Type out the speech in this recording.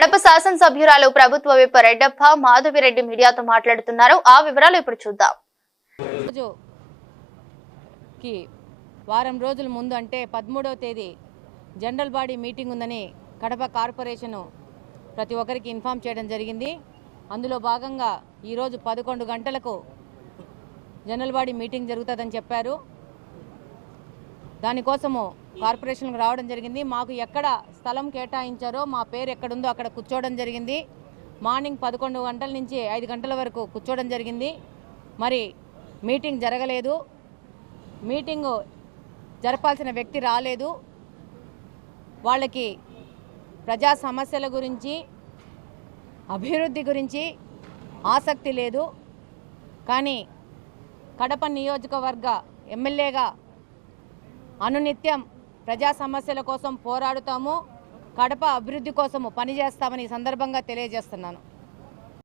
కడప శాసనసభ్యురాలు ప్రభుత్వ విప్ రెడ్డప్ప మాధవిరెడ్డి మీడియాతో మాట్లాడుతున్నారు. ఆ వివరాలు ఇప్పుడు చూద్దాం. వారం రోజుల ముందు అంటే పదమూడవ తేదీ జనరల్ బాడీ మీటింగ్ ఉందని కడప కార్పొరేషను ప్రతి ఒక్కరికి ఇన్ఫామ్ చేయడం జరిగింది. అందులో భాగంగా ఈరోజు పదకొండు గంటలకు జనరల్ బాడీ మీటింగ్ జరుగుతుందని చెప్పారు. దానికోసము కార్పొరేషన్కి రావడం జరిగింది. మాకు ఎక్కడ స్థలం కేటాయించారో మా పేరు ఎక్కడుందో అక్కడ కూర్చోవడం జరిగింది. మార్నింగ్ పదకొండు గంటల నుంచి ఐదు గంటల వరకు కూర్చోవడం జరిగింది. మరి మీటింగ్ జరగలేదు. మీటింగు జరపాల్సిన వ్యక్తి రాలేదు. వాళ్ళకి ప్రజా సమస్యల గురించి అభివృద్ధి గురించి ఆసక్తి లేదు. కానీ కడప నియోజకవర్గ ఎమ్మెల్యేగా అనునిత్యం ప్రజా సమస్యల కోసం పోరాడుతాము కడప అభివృద్ధి కోసము పనిచేస్తామని ఈ సందర్భంగా తెలియజేస్తున్నాను.